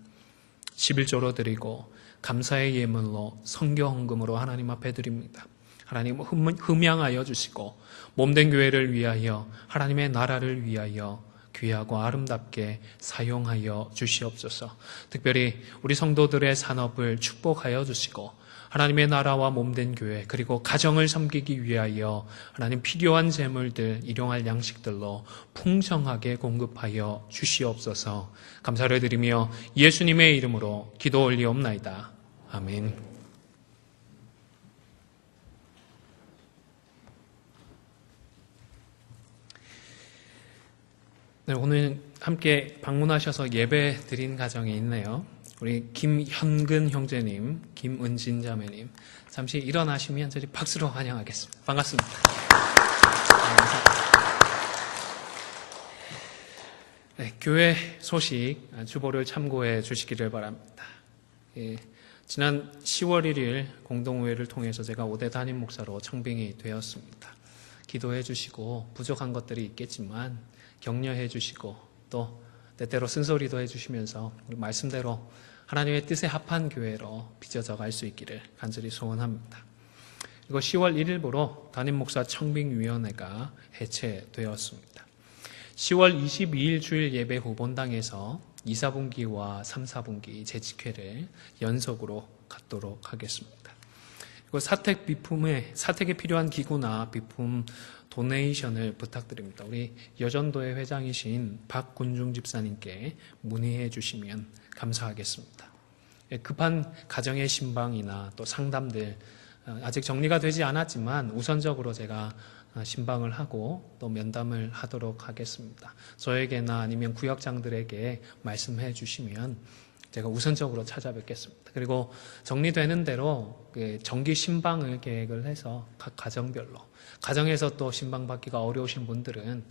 11조로 드리고 감사의 예물로 성교 헌금으로 하나님 앞에 드립니다. 하나님 흠양하여 주시고 몸된 교회를 위하여 하나님의 나라를 위하여 귀하고 아름답게 사용하여 주시옵소서. 특별히 우리 성도들의 산업을 축복하여 주시고 하나님의 나라와 몸된 교회 그리고 가정을 섬기기 위하여 하나님 필요한 재물들 일용할 양식들로 풍성하게 공급하여 주시옵소서. 감사를 드리며 예수님의 이름으로 기도 올리옵나이다. 아멘. 네, 오늘 함께 방문하셔서 예배 드린 가정이 있네요. 우리 김현근 형제님, 김은진 자매님, 잠시 일어나시면 저희 박수로 환영하겠습니다. 반갑습니다. 네, 교회 소식 주보를 참고해 주시기를 바랍니다. 지난 10월 1일 공동회를 통해서 제가 5대 담임 목사로 청빙이 되었습니다. 기도해 주시고 부족한 것들이 있겠지만 격려해 주시고 또 때때로 쓴소리도 해주시면서 우리 말씀대로 하나님의 뜻에 합한 교회로 빚어져 갈 수 있기를 간절히 소원합니다. 그리고 10월 1일부로 담임 목사 청빙위원회가 해체되었습니다. 10월 22일 주일 예배 후 본당에서 2, 4분기와 3, 4분기 재직회를 연속으로 갖도록 하겠습니다. 그리고 사택에 필요한 기구나 비품 도네이션을 부탁드립니다. 우리 여전도의 회장이신 박군중 집사님께 문의해 주시면 감사하겠습니다. 급한 가정의 신방이나 또 상담들 아직 정리가 되지 않았지만 우선적으로 제가 신방을 하고 또 면담을 하도록 하겠습니다. 저에게나 아니면 구역장들에게 말씀해 주시면 제가 우선적으로 찾아뵙겠습니다. 그리고 정리되는 대로 정기 신방을 계획을 해서 각 가정별로, 가정에서 또 신방 받기가 어려우신 분들은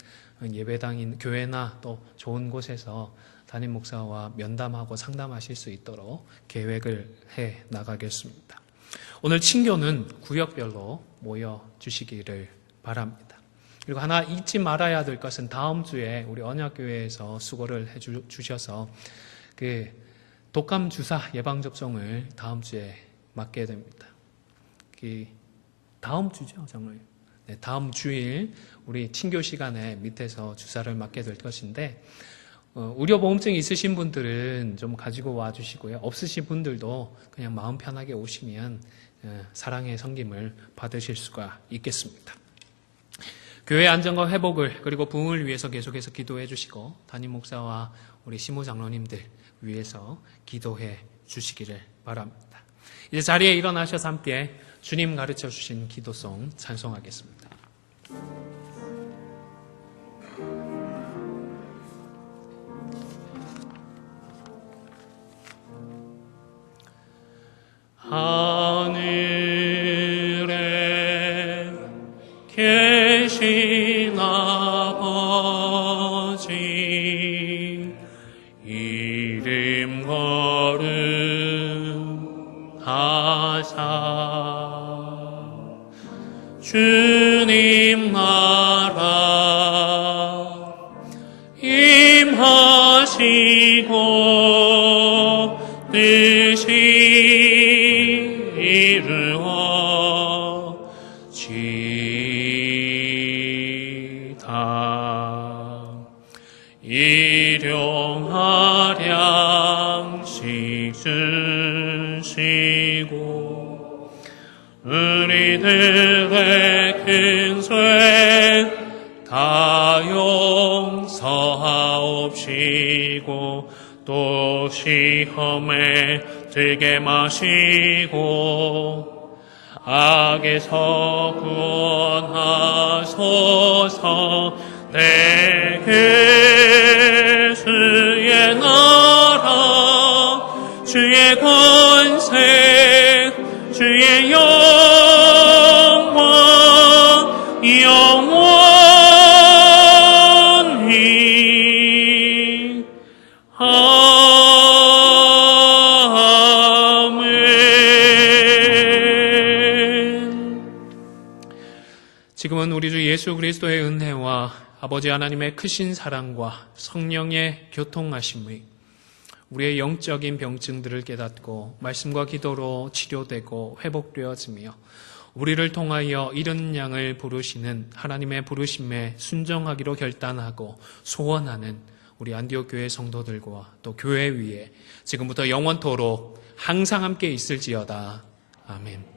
예배당인 교회나 또 좋은 곳에서 담임 목사와 면담하고 상담하실 수 있도록 계획을 해 나가겠습니다. 오늘 친교는 구역별로 모여 주시기를 바랍니다. 그리고 하나 잊지 말아야 될 것은 다음 주에 우리 언약교회에서 수고를 해주셔서 그 독감 주사 예방접종을 다음 주에 맞게 됩니다. 다음 주죠, 장로님. 네, 다음 주일 우리 친교 시간에 밑에서 주사를 맞게 될 것인데 의료보험증이 있으신 분들은 좀 가지고 와주시고요. 없으신 분들도 그냥 마음 편하게 오시면 사랑의 섬김을 받으실 수가 있겠습니다. 교회 안정과 회복을 그리고 부흥을 위해서 계속해서 기도해 주시고 담임 목사와 우리 시무 장로님들 위해서 기도해 주시기를 바랍니다. 이제 자리에 일어나셔서 함께 주님 가르쳐 주신 기도송 찬송하겠습니다. 하늘에 계신 아버지 이름 거룩하사 주님 나라 임하시고 뜻이 이루어지다. 일용할 양식 주시고 우리들의 큰 죄 다 용서하옵시고 또 시험에 들게 마시고 악에서 구원하소서. 내게 주의 나라 주의 권세 주의 영광 영원히 아멘. 지금은 우리 주 예수 그리스도의 은혜와 아버지 하나님의 크신 사랑과 성령의 교통하심이 우리의 영적인 병증들을 깨닫고 말씀과 기도로 치료되고 회복되어지며 우리를 통하여 이른 양을 부르시는 하나님의 부르심에 순종하기로 결단하고 소원하는 우리 안디옥 교회 성도들과 또 교회 위에 지금부터 영원토록 항상 함께 있을지어다. 아멘.